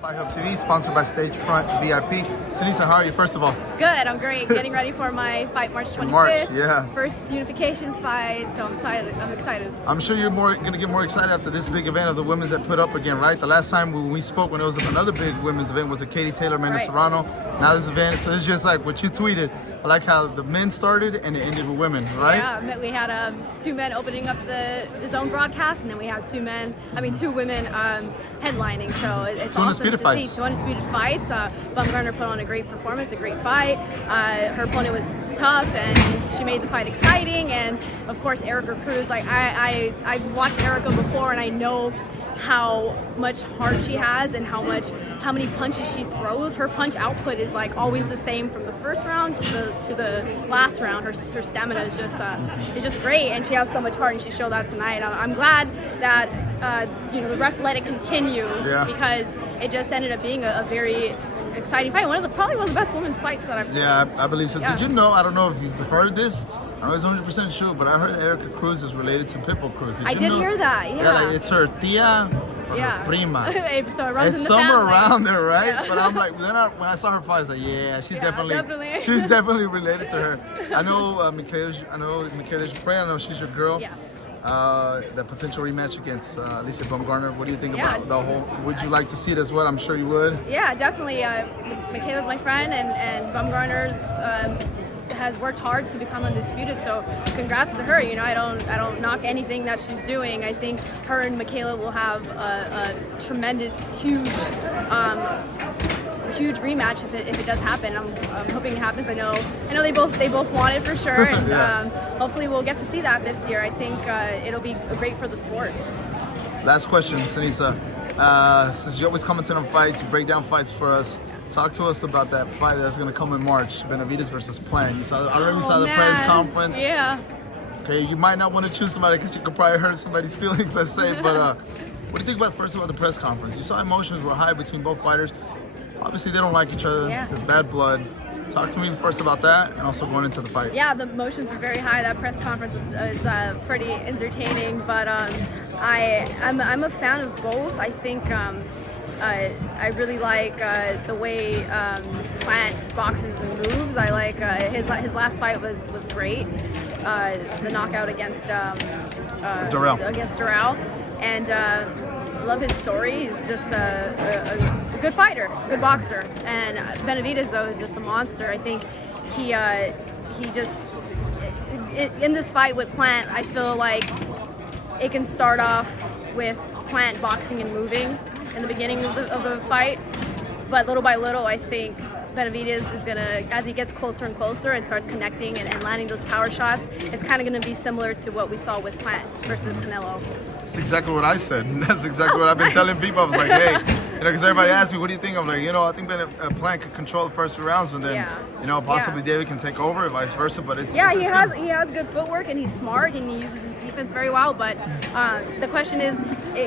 Fight Hub TV, sponsored by Stagefront VIP. Seniesa, how are you, first of all? Good, I'm great. Getting ready for my fight March 25th. March, yes. First unification fight, so I'm excited. I'm sure you're going to get more excited after this big event of the women's that put up again, right? The last time when we spoke, when it was another big women's event, was the Katie Taylor Amanda Serrano. Now this event, so it's just like what you tweeted. I like how the men started and it ended with women, right? Yeah, we had two men opening up the zone broadcast, and then we had two women headlining. So it's awesome to see. Two undisputed fights. Baumgardner put on a great performance, a great fight. Her opponent was tough, and she made the fight exciting. And of course, Erica Cruz. Like I've watched Erica before, and I know how much heart she has and how many punches she throws. Her punch output is like always the same from the first round to the last round. Her stamina is just great, and she has so much heart, and she showed that tonight. I'm glad that the ref let it continue because it just ended up being a very exciting fight. Probably one of the best women's fights that I've seen. Yeah, I believe so. Yeah. Did you know? I don't know if you've heard this. I know it's 100% true, but I heard Erica Cruz is related to Pitbull Cruz. I did hear that. Yeah. Like it's her tia or her prima. So it runs it's in the somewhere family. around there, right? Yeah. But I'm like, when I saw her fight, I was like, yeah, she's definitely she's definitely related to her. I know Michaela's your friend. I know she's your girl. Yeah. The potential rematch against Alycia Baumgardner. What do you think about the whole? Would you like to see it as well? I'm sure you would. Yeah, definitely. Michaela's my friend, and Baumgardner has worked hard to become undisputed. So congrats to her. You know, I don't knock anything that she's doing. I think her and Michaela will have a tremendous, huge rematch if it does happen. I'm hoping it happens. I know they both want it for sure, and hopefully we'll get to see that this year. I think it'll be great for the sport. Last question, Seniesa. Since you always commentate on fights, you break down fights for us. Talk to us about that fight that's going to come in March, Benavidez versus Plant. I already saw the press conference. Yeah. Okay, you might not want to choose somebody because you could probably hurt somebody's feelings, let's say. But what do you think about the press conference? You saw emotions were high between both fighters. Obviously, they don't like each other. There's bad blood. Talk to me first about that, and also going into the fight. Yeah, the emotions were very high. That press conference is pretty entertaining, but I'm a fan of both. I think I really like the way Plant boxes and moves. I like his last fight was great. The knockout against Darrell, and love his story. He's just a good fighter, good boxer. And Benavidez, though, is just a monster. I think he just in this fight with Plant, I feel like it can start off with Plant boxing and moving in the beginning of the fight, but little by little, I think Benavidez is gonna, as he gets closer and closer and starts connecting and landing those power shots, it's kind of gonna be similar to what we saw with Plant versus Canelo. That's exactly what I said. That's exactly what I've been telling people. I was like, hey, because everybody asked me, what do you think? I'm like, I think Plant could control the first few rounds, but then, possibly David can take over, vice versa. But he has good footwork, and he's smart, and he uses his defense very well. But the question is,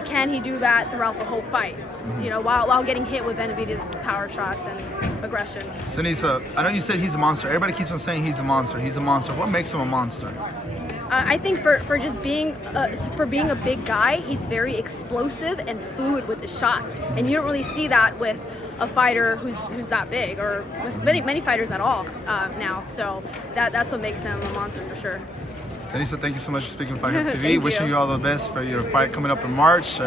can he do that throughout the whole fight? While getting hit with Benavidez's power shots and aggression. Seniesa, I know you said he's a monster. Everybody keeps on saying he's a monster. He's a monster. What makes him a monster? I think for just being a big guy, he's very explosive and fluid with his shots, and you don't really see that with a fighter who's that big, or with many fighters at all now. So that's what makes him a monster for sure. Seniesa, thank you so much for speaking with Fight Hub TV. Wishing you all the best for your fight coming up in March.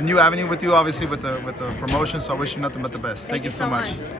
New avenue with you, obviously, with the promotion. So I wish you nothing but the best. Thank you so much.